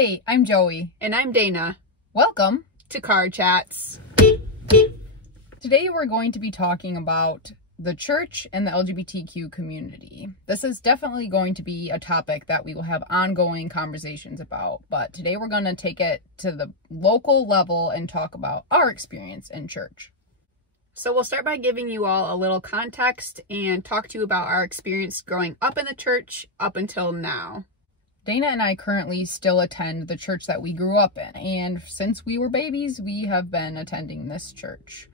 Hey, I'm Joey. And I'm Dana. Welcome to Car Chats. Today we're going to be talking about the church and the LGBTQ community. This is definitely going to be a topic that we will have ongoing conversations about, but today we're going to take it to the local level and talk about our experience in church. So we'll start by giving you all a little context and talk to you about our experience growing up in the church up until now. Dana and I currently still attend the church that we grew up in, and since we were babies, we have been attending this church.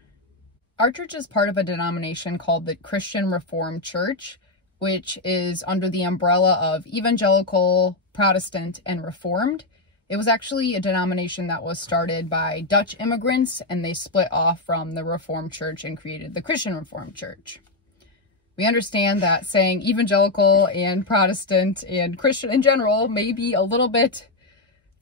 Our church is part of a denomination called the Christian Reformed Church, which is under the umbrella of Evangelical, Protestant, and Reformed. It was actually a denomination that was started by Dutch immigrants, and they split off from the Reformed Church and created the Christian Reformed Church. We understand that saying evangelical and Protestant and Christian in general may be a little bit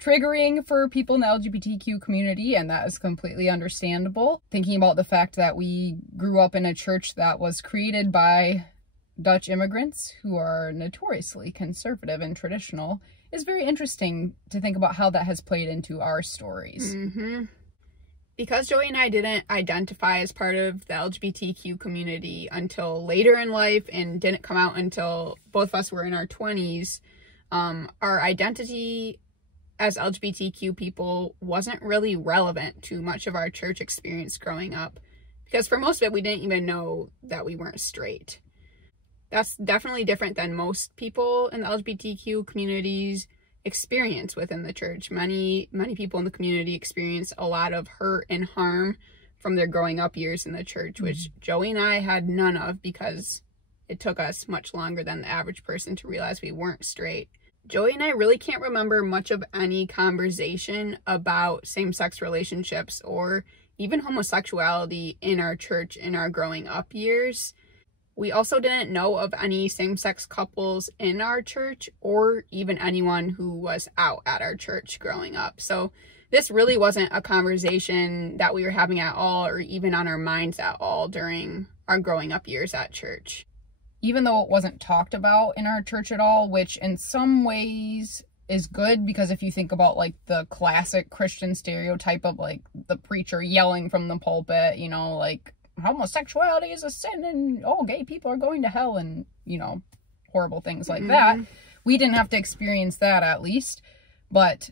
triggering for people in the LGBTQ community, and that is completely understandable. Thinking about the fact that we grew up in a church that was created by Dutch immigrants who are notoriously conservative and traditional is very interesting to think about how that has played into our stories. Because Joey and I didn't identify as part of the LGBTQ community until later in life and didn't come out until both of us were in our 20s, our identity as LGBTQ people wasn't really relevant to much of our church experience growing up, because for most of it we didn't even know that we weren't straight. That's definitely different than most people in the LGBTQ community's experience within the church. Many people in the community experience a lot of hurt and harm from their growing up years in the church, which Joey and I had none of because it took us much longer than the average person to realize we weren't straight. Joey and I really can't remember much of any conversation about same-sex relationships or even homosexuality in our church in our growing up years. We also didn't know of any same-sex couples in our church or even anyone who was out at our church growing up. So this really wasn't a conversation that we were having at all or even on our minds at all during our growing up years at church. Even though it wasn't talked about in our church at all, which in some ways is good, because if you think about like the classic Christian stereotype of like the preacher yelling from the pulpit, you know, like homosexuality is a sin and gay people are going to hell and, you know, horrible things like that. We didn't have to experience that, at least, but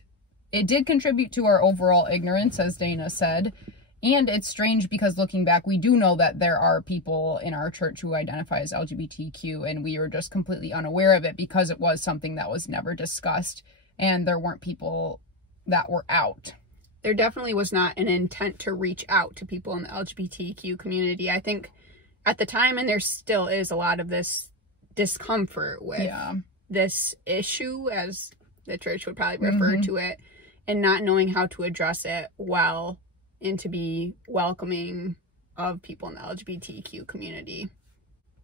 it did contribute to our overall ignorance, as Dana said. And it's strange because looking back, we do know that there are people in our church who identify as LGBTQ, and we were just completely unaware of it because it was something that was never discussed and there weren't people that were out. There definitely was not an intent to reach out to people in the LGBTQ community. I think at the time, and there still is a lot of this discomfort with this issue, as the church would probably refer to it, and not knowing how to address it well and to be welcoming of people in the LGBTQ community.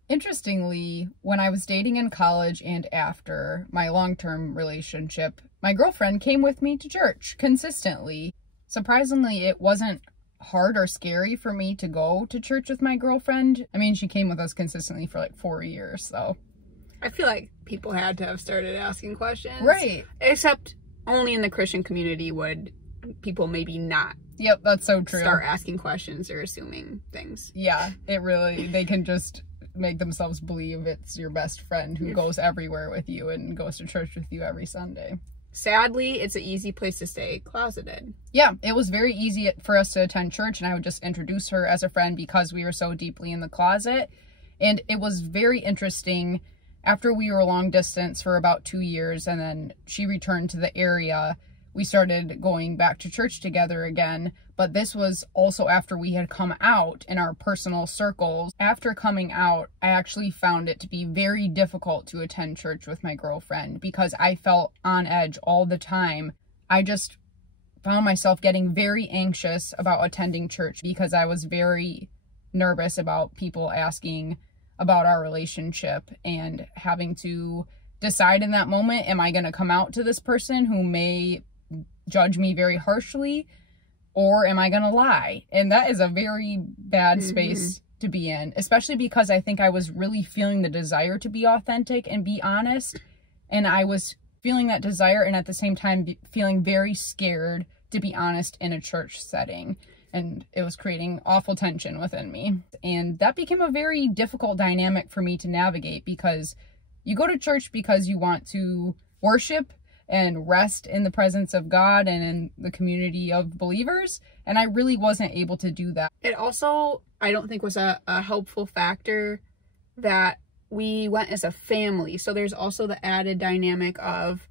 Interestingly, when I was dating in college and after my long-term relationship, my girlfriend came with me to church consistently. Surprisingly, it wasn't hard or scary for me to go to church with my girlfriend. I mean, she came with us consistently for like 4 years, so. I feel like people had to have started asking questions. Right. Except only in the Christian community would people maybe not. Yep, that's so true. Start asking questions or assuming things. Yeah, they can just make themselves believe it's your best friend who goes everywhere with you and goes to church with you every Sunday. Sadly, it's an easy place to stay closeted. Yeah, it was very easy for us to attend church, and I would just introduce her as a friend because we were so deeply in the closet. And it was very interesting. After we were long distance for about 2 years, and then she returned to the area, we started going back to church together again. But this was also after we had come out in our personal circles. After coming out, I actually found it to be very difficult to attend church with my girlfriend because I felt on edge all the time. I just found myself getting very anxious about attending church because I was very nervous about people asking about our relationship and having to decide in that moment, am I going to come out to this person who may judge me very harshly, or am I going to lie? And that is a very bad space to be in, especially because I think I was really feeling the desire to be authentic and be honest. And I was feeling that desire and at the same time feeling very scared, to be honest, in a church setting. And it was creating awful tension within me. And that became a very difficult dynamic for me to navigate, because you go to church because you want to worship and rest in the presence of God and in the community of believers. And I really wasn't able to do that. It also, I don't think, was a helpful factor that we went as a family. So there's also the added dynamic of,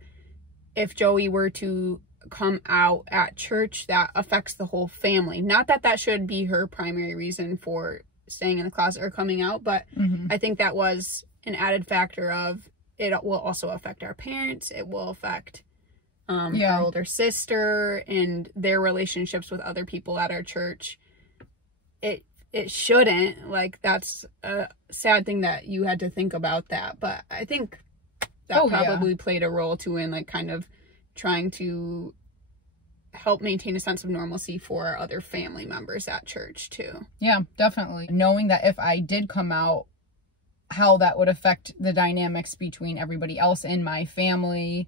if Joey were to come out at church, that affects the whole family. Not that that should be her primary reason for staying in the closet or coming out, but I think that was an added factor of, it will also affect our parents. It will affect our older sister and their relationships with other people at our church. It shouldn't. Like, that's a sad thing that you had to think about that. But I think that probably played a role too in, like, kind of trying to help maintain a sense of normalcy for our other family members at church too. Yeah, definitely. Knowing that if I did come out, how that would affect the dynamics between everybody else in my family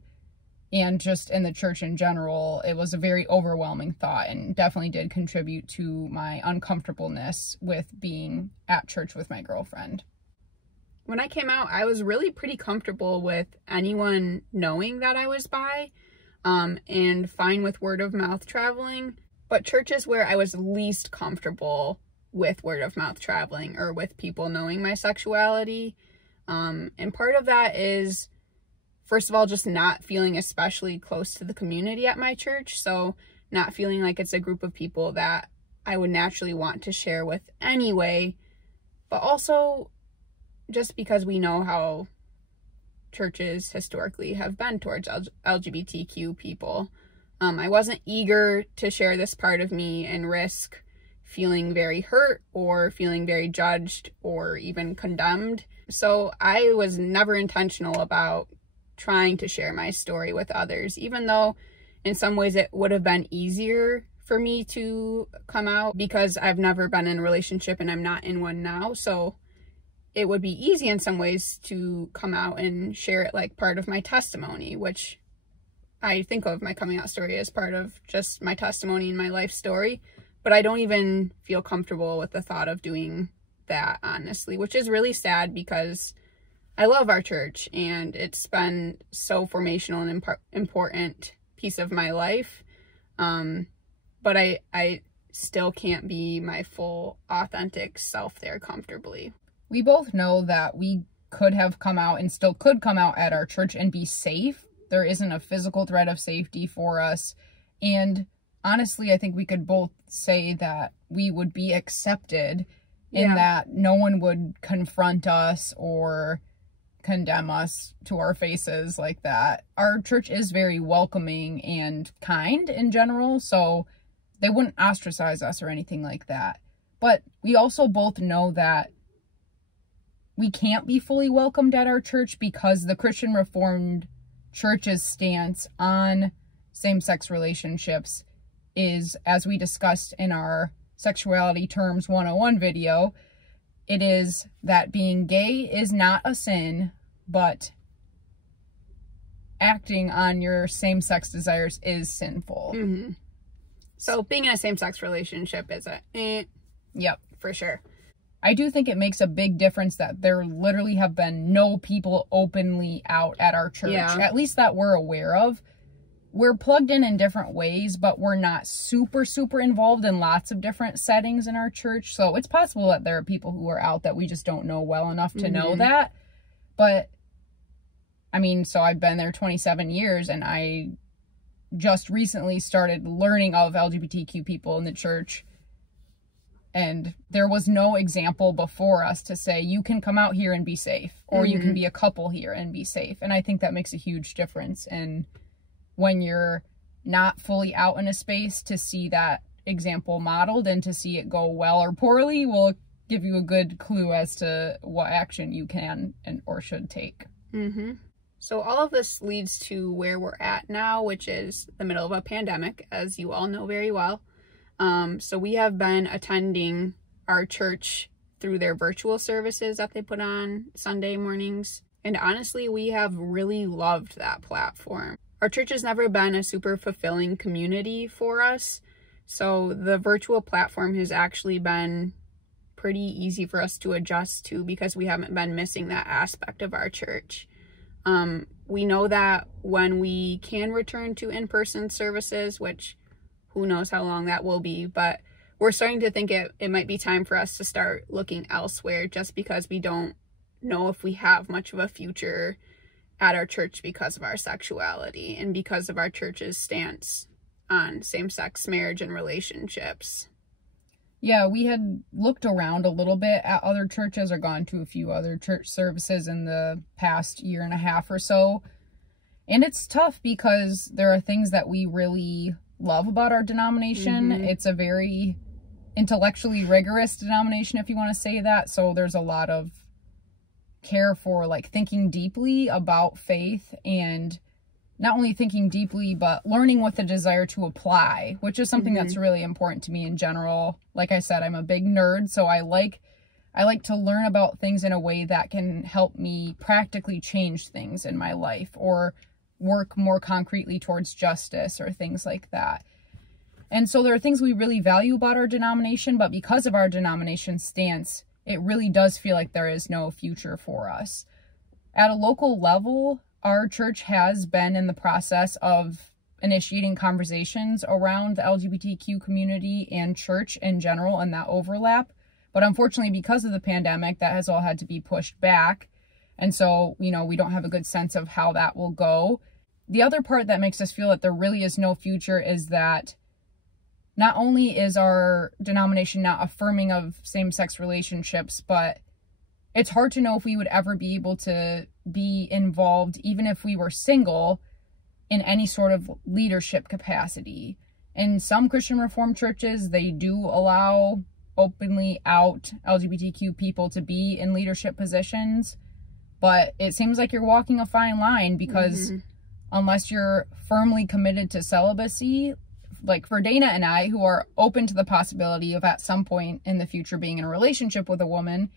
and just in the church in general, it was a very overwhelming thought, and definitely did contribute to my uncomfortableness with being at church with my girlfriend. When I came out, I was really pretty comfortable with anyone knowing that I was bi, and fine with word of mouth traveling. But churches where I was least comfortable with word of mouth traveling, or with people knowing my sexuality. And part of that is, first of all, just not feeling especially close to the community at my church. So not feeling like it's a group of people that I would naturally want to share with anyway. But also just because we know how churches historically have been towards LGBTQ people. I wasn't eager to share this part of me and risk feeling very hurt or feeling very judged or even condemned. So I was never intentional about trying to share my story with others, even though in some ways it would have been easier for me to come out because I've never been in a relationship and I'm not in one now. So it would be easy in some ways to come out and share it like part of my testimony, which I think of my coming out story as part of just my testimony and my life story. But I don't even feel comfortable with the thought of doing that, honestly, which is really sad because I love our church and it's been so formational and important piece of my life. But I still can't be my full authentic self there comfortably. We both know that we could have come out and still could come out at our church and be safe. There isn't a physical threat of safety for us. And honestly, I think we could both say that we would be accepted in that no one would confront us or condemn us to our faces like that. Our church is very welcoming and kind in general, so they wouldn't ostracize us or anything like that. But we also both know that we can't be fully welcomed at our church because the Christian Reformed Church's stance on same-sex relationships is, as we discussed in our Sexuality Terms 101 video, it is that being gay is not a sin, but acting on your same-sex desires is sinful. So being in a same-sex relationship is yep, for sure. I do think it makes a big difference that there literally have been no people openly out at our church, at least that we're aware of. We're plugged in different ways, but we're not super involved in lots of different settings in our church. So it's possible that there are people who are out that we just don't know well enough to know that. But I mean, so I've been there 27 years and I just recently started learning of LGBTQ people in the church. And there was no example before us to say, you can come out here and be safe, or you can be a couple here and be safe. And I think that makes a huge difference. And when you're not fully out in a space, to see that example modeled and to see it go well or poorly will give you a good clue as to what action you can and or should take. So all of this leads to where we're at now, which is the middle of a pandemic, as you all know very well. So we have been attending our church through their virtual services that they put on Sunday mornings. And honestly, we have really loved that platform. Our church has never been a super fulfilling community for us, so the virtual platform has actually been pretty easy for us to adjust to because we haven't been missing that aspect of our church. We know that when we can return to in-person services, which who knows how long that will be, but we're starting to think it might be time for us to start looking elsewhere just because we don't know if we have much of a future at our church because of our sexuality and because of our church's stance on same-sex marriage and relationships. Yeah, we had looked around a little bit at other churches or gone to a few other church services in the past year and a half or so. And it's tough because there are things that we really love about our denomination. It's a very intellectually rigorous denomination, if you want to say that. So there's a lot of care for like thinking deeply about faith, and not only thinking deeply, but learning with the desire to apply, which is something that's really important to me in general. Like I said, I'm a big nerd, so I like to learn about things in a way that can help me practically change things in my life or work more concretely towards justice or things like that. And so there are things we really value about our denomination, but because of our denomination stance, it really does feel like there is no future for us. At a local level, our church has been in the process of initiating conversations around the LGBTQ community and church in general and that overlap. But unfortunately, because of the pandemic, that has all had to be pushed back. And so, we don't have a good sense of how that will go. The other part that makes us feel that there really is no future is that not only is our denomination not affirming of same-sex relationships, but it's hard to know if we would ever be able to be involved, even if we were single, in any sort of leadership capacity. In some Christian Reformed churches, they do allow openly out LGBTQ people to be in leadership positions, but it seems like you're walking a fine line because unless you're firmly committed to celibacy, like for Dana and I, who are open to the possibility of at some point in the future being in a relationship with a woman,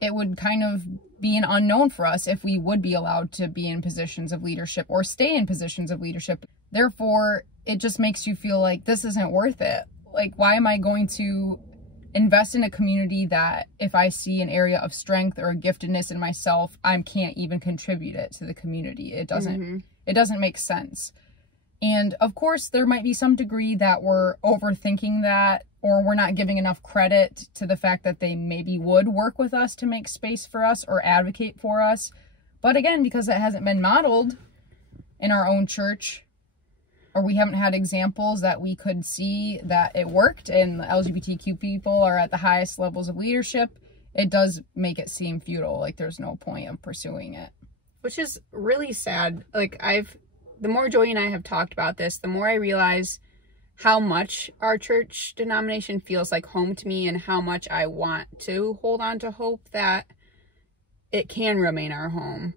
it would kind of be an unknown for us if we would be allowed to be in positions of leadership or stay in positions of leadership. Therefore, it just makes you feel like this isn't worth it. Like, why am I going to invest in a community that if I see an area of strength or a giftedness in myself, I can't even contribute it to the community? It doesn't make sense. And of course, there might be some degree that we're overthinking that, or we're not giving enough credit to the fact that they maybe would work with us to make space for us or advocate for us. But again, because it hasn't been modeled in our own church, or we haven't had examples that we could see that it worked and the LGBTQ people are at the highest levels of leadership, it does make it seem futile. Like there's no point of pursuing it. Which is really sad. Like the more Joey and I have talked about this, the more I realize how much our church denomination feels like home to me and how much I want to hold on to hope that it can remain our home.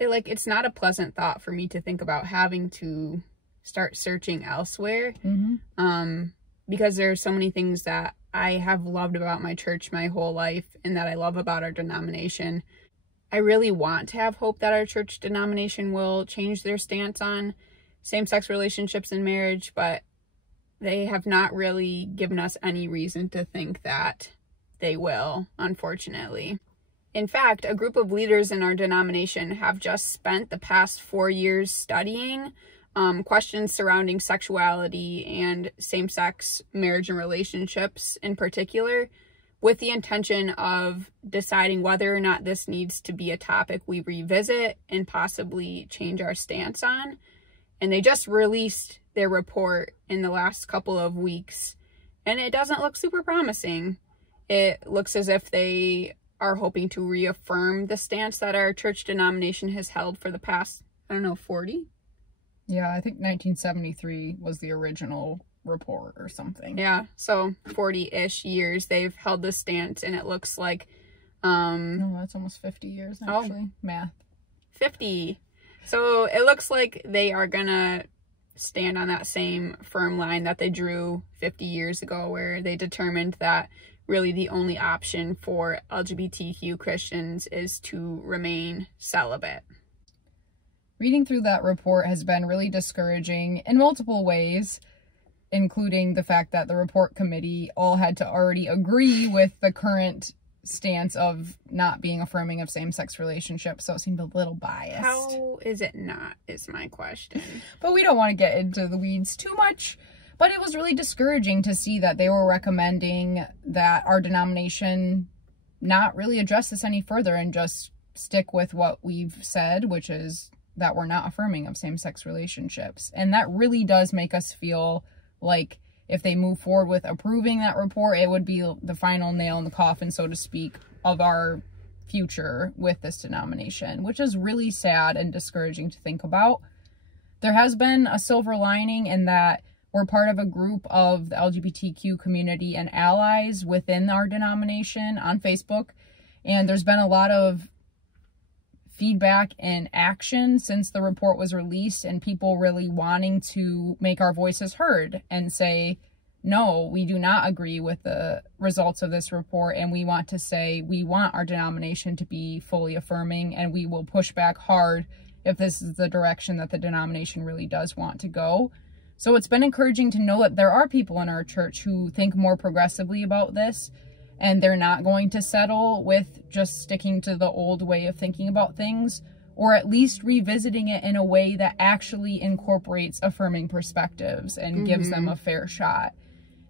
It's not a pleasant thought for me to think about having to start searching elsewhere, because there are so many things that I have loved about my church my whole life and that I love about our denomination. I really want to have hope that our church denomination will change their stance on same-sex relationships and marriage, but they have not really given us any reason to think that they will, unfortunately. In fact, a group of leaders in our denomination have just spent the past 4 years studying questions surrounding sexuality and same-sex marriage and relationships in particular, with the intention of deciding whether or not this needs to be a topic we revisit and possibly change our stance on. And they just released their report in the last couple of weeks, and it doesn't look super promising. It looks as if they are hoping to reaffirm the stance that our church denomination has held for the past, 40? Yeah, I think 1973 was the original report or something. Yeah, so 40-ish years they've held this stance, and it looks like no, that's almost 50 years actually. Math. 50. So it looks like they are gonna stand on that same firm line that they drew 50 years ago, where they determined that really the only option for LGBTQ Christians is to remain celibate. Reading through that report has been really discouraging in multiple ways, including the fact that the report committee all had to already agree with the current stance of not being affirming of same-sex relationships, so it seemed a little biased. How is it not, is my question. But we don't want to get into the weeds too much. But it was really discouraging to see that they were recommending that our denomination not really address this any further and just stick with what we've said, which is that we're not affirming of same-sex relationships. And that really does make us feel like if they move forward with approving that report, it would be the final nail in the coffin, so to speak, of our future with this denomination, which is really sad and discouraging to think about. There has been a silver lining in that we're part of a group of the LGBTQ community and allies within our denomination on Facebook, and there's been a lot of feedback and action since the report was released, and people really wanting to make our voices heard and say, no, we do not agree with the results of this report, and we want to say we want our denomination to be fully affirming, and we will push back hard if this is the direction that the denomination really does want to go. So it's been encouraging to know that there are people in our church who think more progressively about this, and they're not going to settle with just sticking to the old way of thinking about things, or at least revisiting it in a way that actually incorporates affirming perspectives and gives them a fair shot.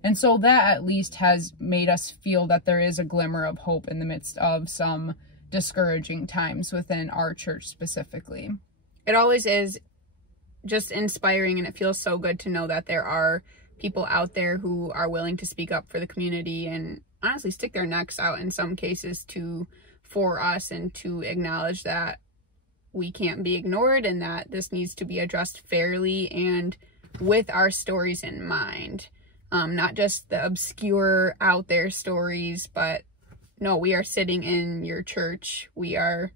And so that at least has made us feel that there is a glimmer of hope in the midst of some discouraging times within our church specifically. It always is just inspiring, and it feels so good to know that there are people out there who are willing to speak up for the community and honestly stick their necks out in some cases for us, and to acknowledge that we can't be ignored and that this needs to be addressed fairly and with our stories in mind. Not just the obscure out there stories, but no, we are sitting in your church. We are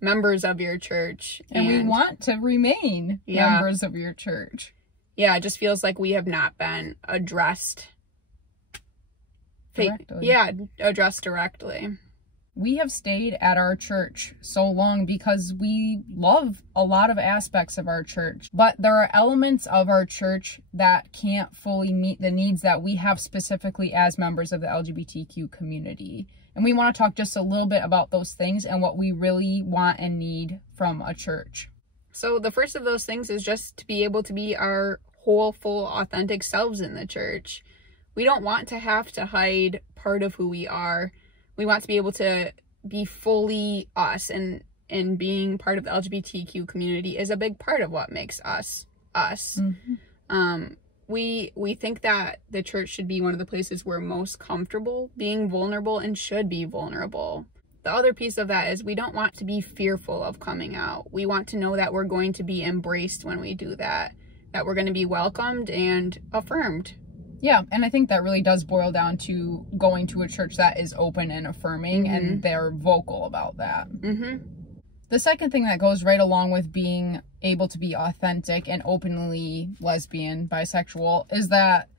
members of your church. And we want to remain members of your church. Yeah, it just feels like we have not been addressed directly. Addressed directly. We have stayed at our church so long because we love a lot of aspects of our church, but there are elements of our church that can't fully meet the needs that we have specifically as members of the LGBTQ community. And we want to talk just a little bit about those things and what we really want and need from a church. So the first of those things is just to be able to be our whole, full, authentic selves in the church. We don't want to have to hide part of who we are. We want to be able to be fully us, and being part of the LGBTQ community is a big part of what makes us us. We think that the church should be one of the places we're most comfortable being vulnerable and should be vulnerable. The other piece of that is we don't want to be fearful of coming out. We want to know that we're going to be embraced when we do that we're going to be welcomed and affirmed. Yeah, and I think that really does boil down to going to a church that is open and affirming, and they're vocal about that. The second thing that goes right along with being able to be authentic and openly lesbian, bisexual, is that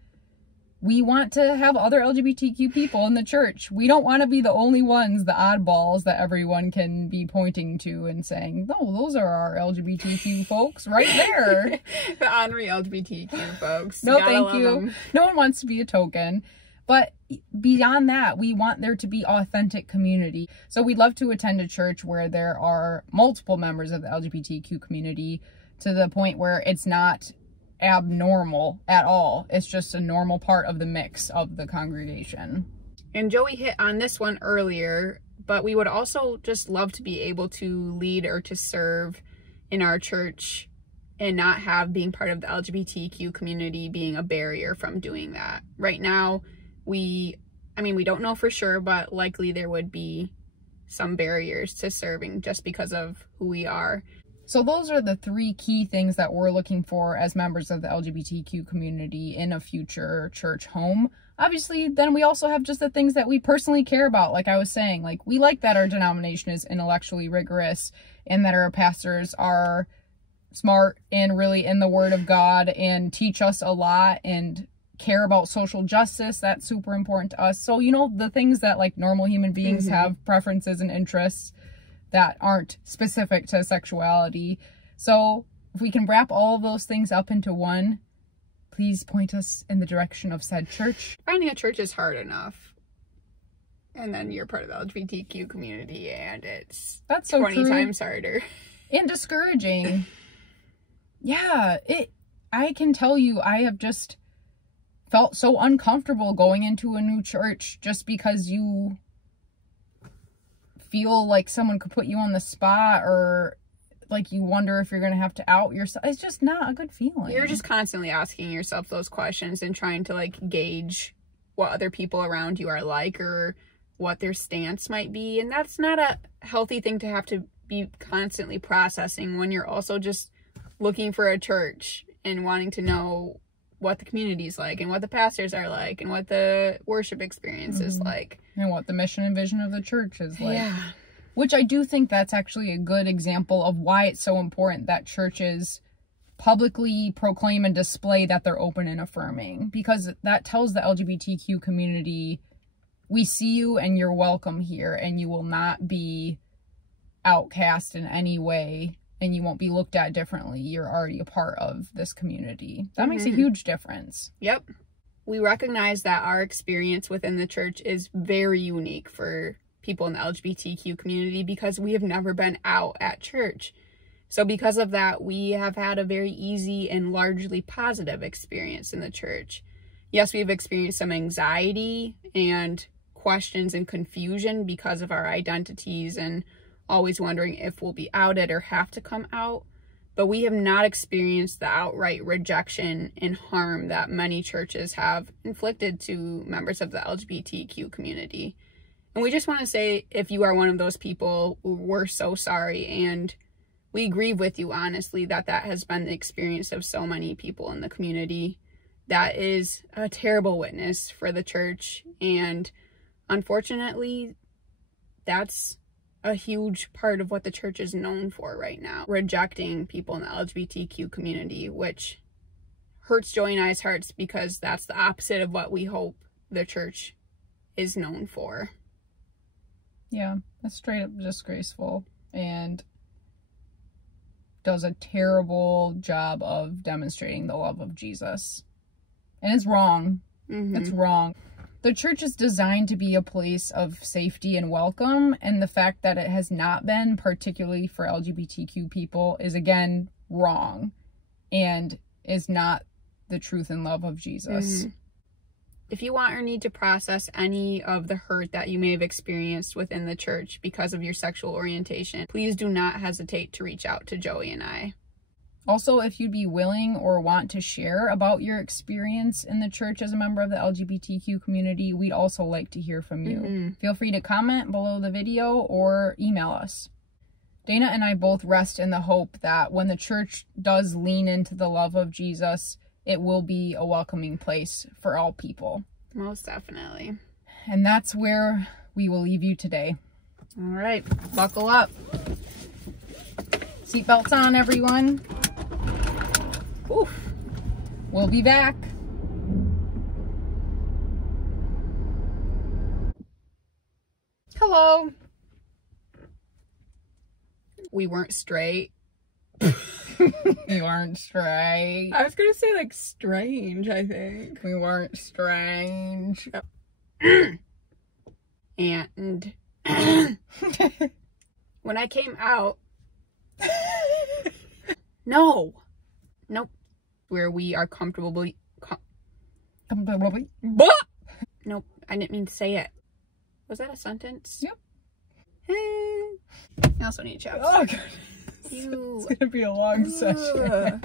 we want to have other LGBTQ people in the church. We don't want to be the only ones, the oddballs that everyone can be pointing to and saying, no, those are our LGBTQ folks right there. The honorary LGBTQ folks. No, thank you. No one wants to be a token. But beyond that, we want there to be authentic community. So we'd love to attend a church where there are multiple members of the LGBTQ community, to the point where it's not abnormal at all. It's just a normal part of the mix of the congregation. And Joey hit on this one earlier, but we would also just love to be able to lead or to serve in our church and not have being part of the LGBTQ community being a barrier from doing that. Right now, we don't know for sure, but likely there would be some barriers to serving just because of who we are. So those are the three key things that we're looking for as members of the LGBTQ community in a future church home. Obviously, then we also have just the things that we personally care about. Like I was saying, like we like that our denomination is intellectually rigorous and that our pastors are smart and really in the Word of God and teach us a lot and care about social justice. That's super important to us. So, you know, the things that like normal human beings have preferences and interests that aren't specific to sexuality. So if we can wrap all of those things up into one, please point us in the direction of said church. Finding a church is hard enough. And then you're part of the LGBTQ community and that's so 20 times harder. And discouraging. Yeah, I can tell you, I have just felt so uncomfortable going into a new church just because you feel like someone could put you on the spot or like you wonder if you're going to have to out yourself. It's just not a good feeling. You're just constantly asking yourself those questions and trying to like gauge what other people around you are like or what their stance might be. And that's not a healthy thing to have to be constantly processing when you're also just looking for a church and wanting to know what the community's like and what the pastors are like and what the worship experience is like. And what the mission and vision of the church is like. Yeah. Which I do think that's actually a good example of why it's so important that churches publicly proclaim and display that they're open and affirming. Because that tells the LGBTQ community, we see you and you're welcome here and you will not be outcast in any way and you won't be looked at differently. You're already a part of this community. That makes a huge difference. Yep. We recognize that our experience within the church is very unique for people in the LGBTQ community because we have never been out at church. So because of that, we have had a very easy and largely positive experience in the church. Yes, we've experienced some anxiety and questions and confusion because of our identities and always wondering if we'll be outed or have to come out. But we have not experienced the outright rejection and harm that many churches have inflicted to members of the LGBTQ community. And we just want to say, if you are one of those people, we're so sorry. And we grieve with you, honestly, that has been the experience of so many people in the community. That is a terrible witness for the church. And unfortunately, that's a huge part of what the church is known for right now. Rejecting people in the LGBTQ community, which hurts Joey and I's hearts because that's the opposite of what we hope the church is known for. Yeah, that's straight up disgraceful and does a terrible job of demonstrating the love of Jesus. And it's wrong. It's wrong. The church is designed to be a place of safety and welcome, and the fact that it has not been, particularly for LGBTQ people, is again wrong and is not the truth and love of Jesus. If you want or need to process any of the hurt that you may have experienced within the church because of your sexual orientation, please do not hesitate to reach out to Joey and I. Also, if you'd be willing or want to share about your experience in the church as a member of the LGBTQ community, we'd also like to hear from you. Feel free to comment below the video or email us. Dana and I both rest in the hope that when the church does lean into the love of Jesus, it will be a welcoming place for all people. Most definitely. And that's where we will leave you today. All right, buckle up. Seatbelts on, everyone. Oof. We'll be back. Hello. We weren't straight. We weren't straight. I was gonna say like strange, I think. We weren't strange. And when I came out, nope, where we are comfortably, nope, I didn't mean to say it. Was that a sentence? Yep. I also need chaps. Oh, goodness. It's gonna be a long session.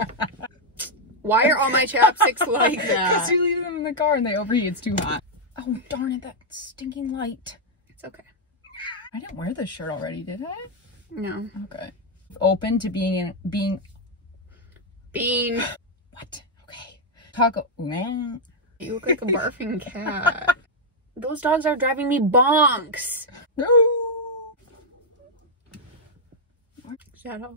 Why are all my chapsticks like that? Because you leave them in the car and they overheat. It's too hot. Oh, darn it, that stinking light. It's okay. I didn't wear this shirt already, did I? No. Okay. Open to being Bean. What? Okay. Taco. You look like a barfing cat. Those dogs are driving me bonks. No. Shut up.